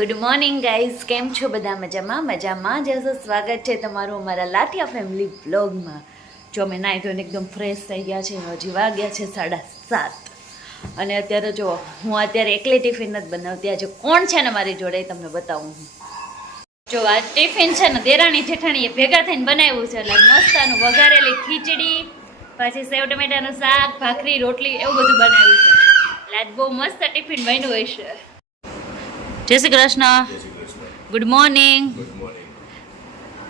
Good morning guys, કેમ છો બધા? મજામાં જશો. સ્વાગત છે તમારું અમારા લાઠિયા ફેમિલી વ્લોગમાં. જો અમે નાહી ધોઈને એકદમ ફ્રેશ થઈ ગયા છે. હજી વાગ્યા છે 7:30 અને અત્યારે જો હું અત્યારે એકલી ટિફિન નથી બનાવતી. આજે કોણ છે ને મારી જોડે તમને બતાવું હું. જો આ ટિફિન છે ને દેરાણી જેઠાણીએ ભેગા થઈને બનાવ્યું છે. એટલે મસ્તાનું વઘારેલી ખીચડી, પછી સેવ ટમેટાનું શાક, ભાખરી, રોટલી એવું બધું બનાવ્યું છે. એટલે આજ બહુ મસ્ત ટિફિન બન્યું હોય છે. જય શ્રી કૃષ્ણ. Good morning.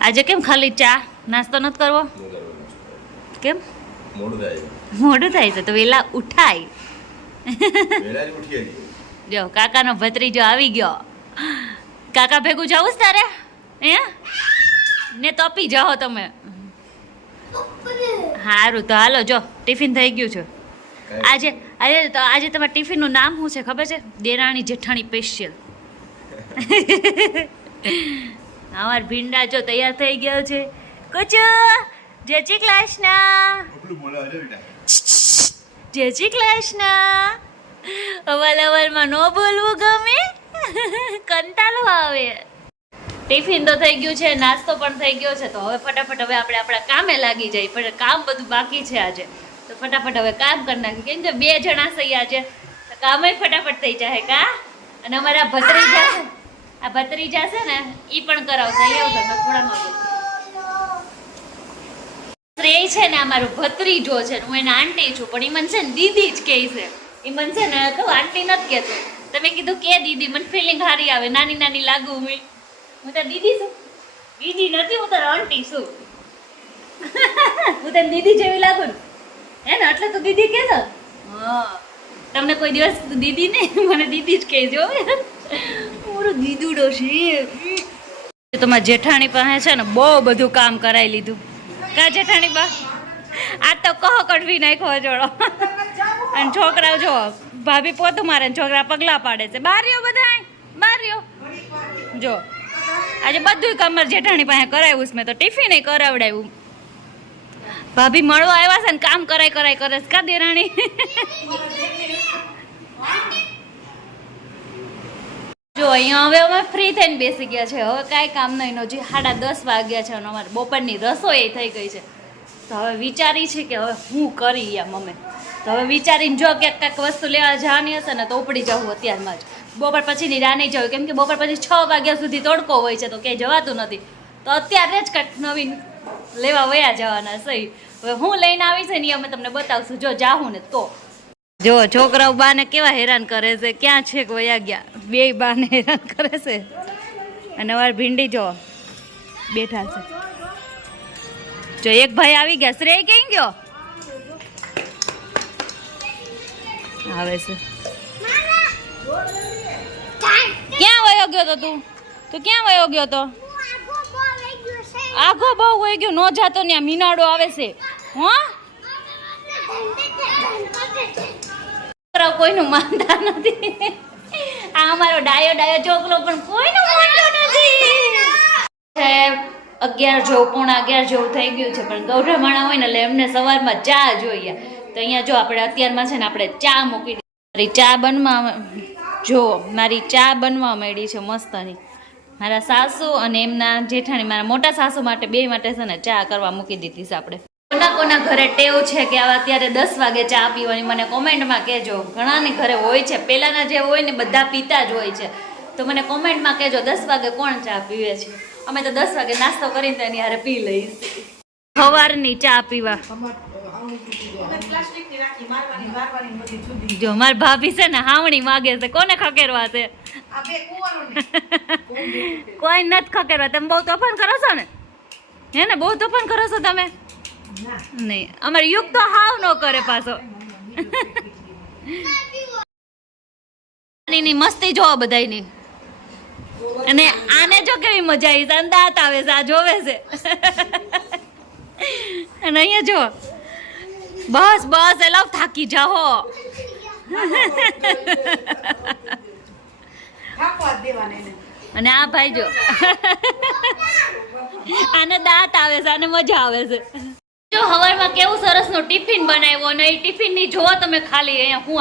આજે કેમ ખાલી ચા નાસ્તો નથી કરવો? કેમ મોડું થાય છે? તો વેલા ઉઠાય. જો કાકાનો ભત્રીજો આવી ગયો. કાકા ભેગું જવું તારે હે ને? તપી જાઓ તમે. સારું તો હાલો. જો ટિફિન થઈ ગયું છે. આજે તમારા ટિફિનનું નામ શું છે ખબર છે? દેરાણી જેઠાણી સ્પેશિયલ. અમાર ભીંડા જો તૈયાર થઈ ગયો છે. કચો જય શ્રી કૃષ્ણ. જય શ્રી કૃષ્ણ. અવલમાં ન બોલવું ગમે, કંટાળો આવે. ટિફિન તો થઈ ગયું છે, નાસ્તો પણ થઈ ગયો છે. તો હવે ફટાફટ હવે આપણે આપણા કામે લાગી જાય. પણ કામ બધું બાકી છે આજે, તો ફટાફટ હવે કામ કરી નાખી. કેમ કે 2 જણા છે આજે, તો કામ ફટાફટ થઈ જાય. કા અને અમારા ભત્રીજા છે, આ ભત્રીજા છે ને ઈ પણ કરાવશે. અહીંયા આવતા થોડામાં શ્રેય છે ને અમારું ભત્રીજો છે. હું એના આંટી છું, પણ ઈ મને છે ને દીદી જ કહે છે. ઈ મને છે ને કહું આંટી નથી કહેતો. તમે કીધું કે દીદી, મને ફિલિંગ સારી આવે, નાની નાની લાગુ. હું તો દીદી છું? દીદી નથી, હું તો આંટી છું. હું તને દીદી જેવી લાગુ ને હે ને? એટલે તો દીદી કે છે. હા, તમને કોઈ દિવસ દીદી નહીં, મને દીદી જ કહેજો. મારો દીદુડો છે. તમારા જેઠાણી પાસે છે ને બહુ બધું કામ કરાવી લીધું. કા જેઠાણી બા? આ તો કહો કઢવી નાખ્યો જોડો. અને છોકરાઓ જો ભાભી પોતું મારે, છોકરા પગલા પાડે છે. બારીઓ બધા બારીઓ જો આજે બધું કામ મારા જેઠાણી પાસે કરાવ્યું છે. મેં તો ટિફિન કરાવડાવ્યું. ભાભી મળવા આવ્યા છે ને કામ કરાય કરે છે. કા દેરાણી? જો અહીંયા હવે અમે ફ્રી થઈને બેસી ગયા છે. હવે કાંઈ કામ નહીં. હજી 10:30 વાગ્યા છે અને અમારે બપોરની રસોઈ થઈ ગઈ છે. તો હવે વિચારી છે કે હવે હું કરી યા મમ્મી. તો હવે વિચારીને જો ક્યાંક વસ્તુ લેવા જવાની હશે ને તો ઉપડી જવું અત્યારમાં જ. બપોર પછીની રાહ નહીં જવું, કેમ કે બપોર પછી 6 વાગ્યા સુધી તડકો હોય છે, તો ક્યાંય જવાતું નથી. તો અત્યારે જ કંઈક નવીન લેવા વયા જવાના સહી. હવે હું લઈને આવી છે ને અમે તમને બતાવશું જો જાઉં ને તો. જો છોકરાઓ બાને કેવા હેરાન કરે છે. ક્યાં છે કે વયા ગયા? 2 બાને હેરાન કરે છે. અને અમારી ભીંડી જો બેઠા છે. જો એક ભાઈ આવી ગયા. શ્રેય ક્યાં ગયો? આવે છે. ક્યાં વયો ગયો તો તું? તું ક્યાં વયો ગયો તો? આખો બહુ વહી ગયો. નો જાતો ત્યાં મીનાડો આવે છે. કોઈનું માનતા નથી. આ અમારો ડાયો છોકરો પણ કોઈનું માનતો નથી. 11 જેવું, પોણા 11 જેવું થઈ ગયું છે. પણ ગૌઢામાણા હોય ને એટલે એમને સવારમાં ચા જોઈએ. તો અહીંયા જો આપણે અત્યારમાં છે ને આપણે ચા મૂકી મારી ચા બનવા. જો મારી ચા બનવા માંડી છે મસ્તની. મારા સાસુ અને એમના જેઠાણી, મારા મોટા સાસુ માટે, 2 માટે છે ને ચા કરવા મૂકી દીધી છે આપણે. કોના ઘરે ટેવ છે કે આવા અત્યારે 10 વાગે ચા પીવાની? મને કોમેન્ટમાં કહેજો. ઘણાની ઘરે હોય છે, પહેલાના જે હોય ને બધા પીતા જ હોય છે. તો મને કોમેન્ટમાં કહેજો 10 વાગે કોણ ચા પીવે છે. અમે તો 10 વાગે નાસ્તો કરીને તો એની હારે પી લઈએ. સવારની ચા પીવા. જો મારી ભાભી છે ને હાવણી માગે છે. કોને ખકેરવા છે? કોઈ નથી ખકેરવા. તમે બહુ તોફાન કરો છો ને? હે ને? બહુ તોફાન કરો છો તમે? નહીં, અમારે યુગ તો હાવ ન કરે પાછો. મસ્તી જોવો બધાની. અને આને જો કેવી મજા આવી છે. દાંત આવે છે, આ જોવે છે. અને અહીંયા જો બસ એલા થાકી જાઓ. અને આ ભાઈ જો આને દાંત આવે છે, આને મજા આવે છે. જો હવારમાં કેવું સરસનું ટિફિન બનાવ્યું. અને એ ટિફિનની જોવો તમે ખાલી અહીંયા હું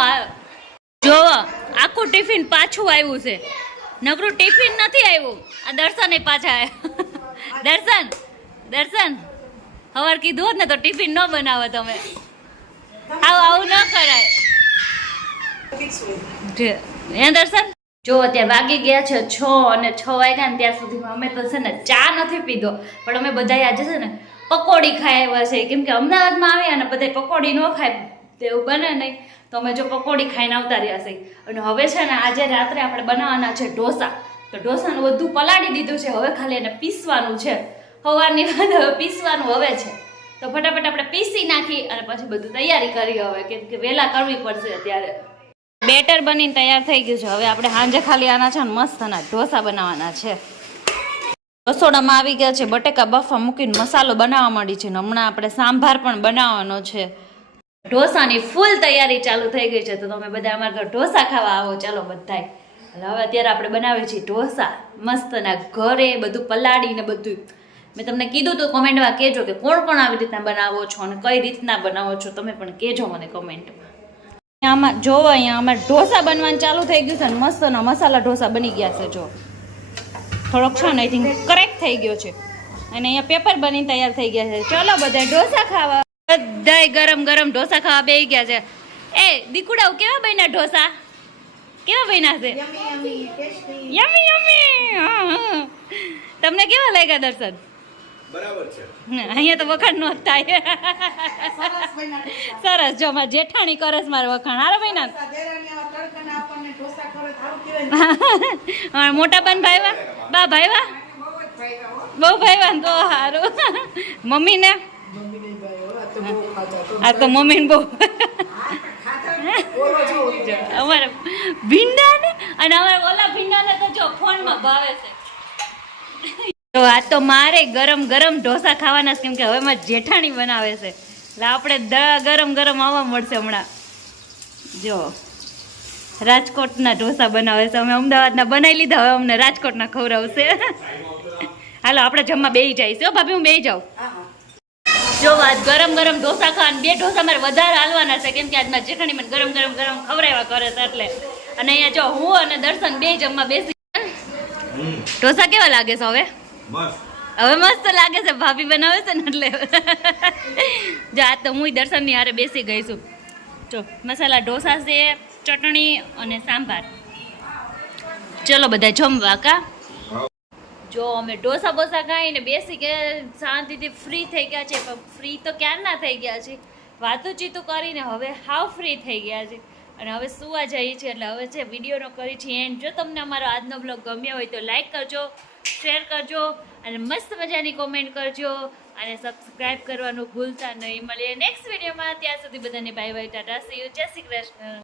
જોવો આખું ટિફિન પાછું આવ્યું છે. નકરું ટિફિન નથી આવ્યું. આ દર્શન એ પાછા આવ્યા. દર્શન હવાર કીધું હોત ને તો ટિફિન ન બનાવો તમે. આવું ન કરાય. હે દર્શન, જો અત્યારે વાગી ગયા છે 6 અને 6 વાગ્યા ને ત્યાં સુધીમાં અમે તો છે ને ચા નથી પીધો, પણ અમે બધા આજે છે ને પકોડી ખાઈ આવ્યા છે. કેમ કે અમદાવાદમાં આવ્યા ને બધા પકોડી ન ખાય તેવું બને નહીં, તો અમે જો પકોડી ખાઈને આવતા રહ્યા છે. અને હવે છે ને આજે રાત્રે આપણે બનાવવાના છે ઢોસા. તો ઢોસાનું બધું પલાળી દીધું છે, હવે ખાલી એને પીસવાનું છે. સવારની વાત હવે પીસવાનું હવે છે, તો ફટાફટ આપણે પીસી નાખી અને પછી બધું તૈયારી કરી હવે, કેમ કે વહેલા કરવી પડશે. અત્યારે બેટર બનીને તૈયાર થઈ ગયું છે. હવે આપણે સાંજે ખાલી આના છે ને મસ્ત ના ઢોસા બનાવવાના છે. રસોડામાં આવી ગયા છે, બટેકા બફા મૂકીને મસાલો બનાવવા માંડી છે ને હમણાં આપણે સાંભાર પણ બનાવવાનો છે. ઢોસાની ફૂલ તૈયારી ચાલુ થઈ ગઈ છે, તો તમે બધા અમારા ઘર ઢોસા ખાવા આવો. ચાલો બધાય. હવે અત્યારે આપણે બનાવીએ છીએ ઢોસા મસ્તના ઘરે, બધું પલાળીને બધું. મેં તમને કીધું તો કોમેન્ટમાં કહેજો કે કોણ કોણ આવી રીતના બનાવો છો અને કઈ રીતના બનાવો છો, તમે પણ કહેજો મને કોમેન્ટમાં. આમાં જોવો, અહીંયા અમારે ઢોસા બનવાનું ચાલુ થઈ ગયું છે ને મસ્તના મસાલા ઢોસા બની ગયા છે. જો થોડોક છે ને આઈ થિંક કરેક્ટ થઈ ગયો છે, અને અહીંયા પેપર બની તૈયાર થઈ ગયા છે. ચલો બધા ઢોસા ખાવા, બધાય ગરમ ગરમ ઢોસા ખાવા બેસી ગયા છે. એ દીકુડાઓ કેવા બન્યા ઢોસા? કેવા બન્યા છે? યમી યમી. તમને કેવા લાગ્યા દર્શન? બરાબર છે. અહીંયા તો વખાણ નો થાય. સરસ. જો મારા જેઠાણી કરસ મારે વખાણ. હારા ભાઈ ના મોટા બન ભાઈવા, બા ભાઈવા, બહુ ભાઈવા તો સારું. મમ્મી ને આ તો મમ્મી ને બહુ અમારે ભીંડા ને અને અમારે ઓલા ભીંડા ને તો જો ફોનમાં ભાવે છે. તો આ તો મારે ગરમ ગરમ ઢોસા ખાવાના છે, કેમ કે હવે મારી જેઠાણી બનાવે છે, એટલે આપણે ગરમ ગરમ આવવા મળશે હમણાં. જો રાજકોટના ઢોસા બનાવે છે, અમે અમદાવાદના બનાવી લીધા, હવે અમને રાજકોટના ખવડાવશે. હાલો આપણે જમવા બેસી જઈશું. હો ભાભી, હું બેસી જાઉં. જો આજ ગરમ ગરમ ઢોસા ખાવા, 2 ઢોસા મારે વધારે હાલવાના છે, કેમ કે આજના જેઠાણી મને ગરમ ગરમ ખવડાવ્યા કરે છે એટલે. અને અહીંયા જો હું અને દર્શન બે જમવા બેસી. ઢોસા કેવા લાગે છે હવે? હવે મસ્ત લાગે છે, ભાભી બનાવે છે ને એટલે. જો આ તો હું દર્શનની હારે બેસી ગઈ છું. જો મસાલા ઢોસા છે, ચટણી અને સાંભાર. ચલો બધા જમવા કા. જો અમે ઢોસા બોસા ખાઈને બેસી ગયા, શાંતિથી ફ્રી થઈ ગયા છે. પણ ફ્રી તો ક્યારના થઈ ગયા છે, વાતુચીતું કરીને હવે હાવ ફ્રી થઈ ગયા છે અને હવે સુવા જઈએ છીએ. એટલે હવે છે વિડીયોનો કરી છે એન્ડ. જો તમને અમારો આજનો બ્લોગ ગમ્યો હોય તો લાઈક કરજો, શેર કરજો અને મસ્ત મજાની કોમેન્ટ કરજો અને સબસ્ક્રાઈબ કરવાનું ભૂલતા નહીં. મળીએ નેક્સ્ટ વિડીયોમાં. ત્યાં સુધી બધાને bye bye, Tata, C you, જય શ્રી કૃષ્ણ.